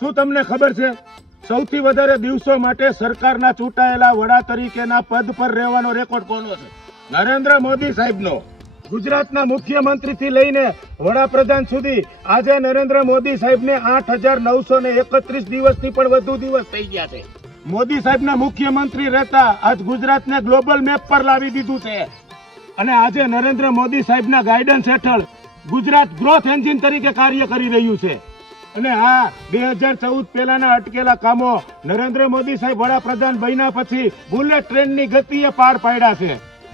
શું તમને ખબર છે સૌથી વધારે દિવસો માટે સરકારના ચૂંટાયેલા વડા તરીકેના પદ પર રહેવાનો રેકોર્ડ કોનો છે? નરેન્દ્ર મોદી સાહેબનો. ગુજરાતના મુખ્યમંત્રીથી લઈને વડાપ્રધાન સુધી આજે નરેન્દ્ર મોદી સાહેબને 8,931 દિવસથી પણ વધુ દિવસ થઈ ગયા છે. મોદી સાહેબના મુખ્યમંત્રી રહેતા આજ ગુજરાતને ગ્લોબલ મેપ પર લાવી દીધું છે અને આજે નરેન્દ્ર મોદી સાહેબના ગાઈડન્સ હેઠળ ગુજરાત ગ્રોથ એન્જિન તરીકે કાર્ય કરી રહ્યું છે. અને આ 2014 પહેલાના અટકેલા કામો નરેન્દ્ર મોદી સાહેબ વડાપ્રધાન બન્યા પછી બુલેટ ટ્રેનની ગતિએ પાર પાડ્યા છે.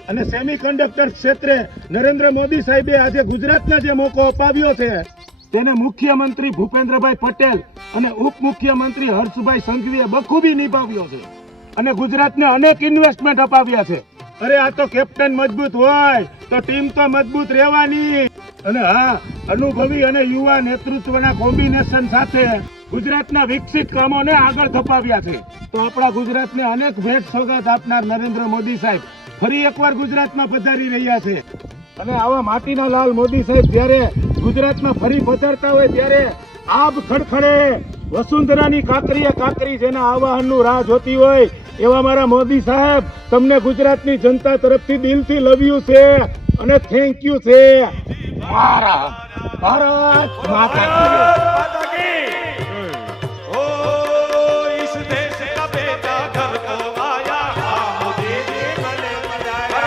અને સેમિકન્ડક્ટર ક્ષેત્રે નરેન્દ્ર મોદી સાહેબે આજે ગુજરાતને જે મોકો અપાવ્યો છે તેને મુખ્યમંત્રી ભૂપેન્દ્રભાઈ પટેલ અને ઉપમુખ્યમંત્રી હર્ષભાઈ સંઘવીએ બખૂબી નિભાવ્યો છે અને ગુજરાતને અનેક ઇન્વેસ્ટમેન્ટ અપાવ્યા છે. અરે આ તો કેપ્ટન મજબૂત હોય તો ટીમ તો મજબૂત રહેવાની. અને હા, અનુભવી અને યુવા નેતૃત્વના કોમ્બિનેશન સાથે ગુજરાતના વિકસિત કામોને આગળ ધપાવ્યા છે. તો આપણા ગુજરાતને અનેક ભેટ સોગાદ આપનાર નરેન્દ્ર મોદી સાહેબ ફરી એકવાર ગુજરાતમાં પધારી રહ્યા છે. અને આવા માટીના લાલ મોદી સાહેબ જ્યારે ગુજરાતમાં ફરી પધારતા હોય ત્યારે આબ ખડખડે વસુંધરાની કાકરીએ કાકરી જેના આવાહનનું રાહ જોતી હોય એવા મારા મોદી સાહેબ તમને ગુજરાતની જનતા તરફથી દિલથી લવ યુ છે અને થેન્ક યુ છે. ભારત માતા કી જય.